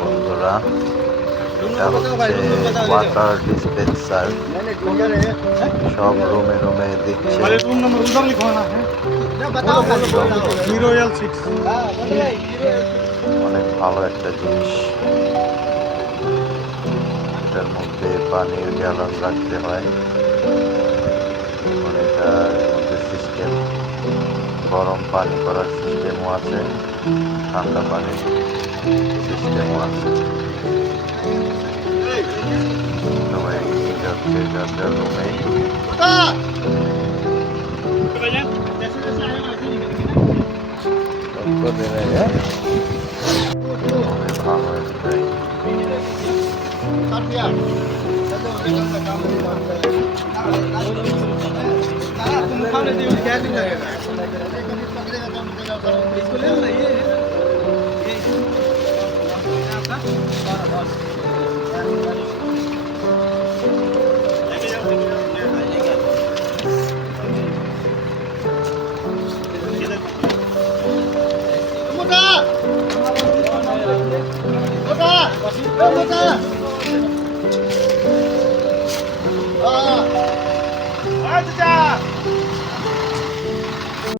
বন্ধুরা, এটা হচ্ছে ওয়াটার ডিসপেন্সার। সব রুমে রুমে দিচ্ছে। অনেক ভালো একটা জিনিস। এটার মধ্যে পানির গ্যালন রাখতে হয় এবং এটার মধ্যে সিস্টেম, গরম পানি করার সিস্টেমও আছে, ঠান্ডা পানির সিস্টেমও আছে। সবাই যাচ্ছে যার যার রুমে। ভালো একটাই। Kota!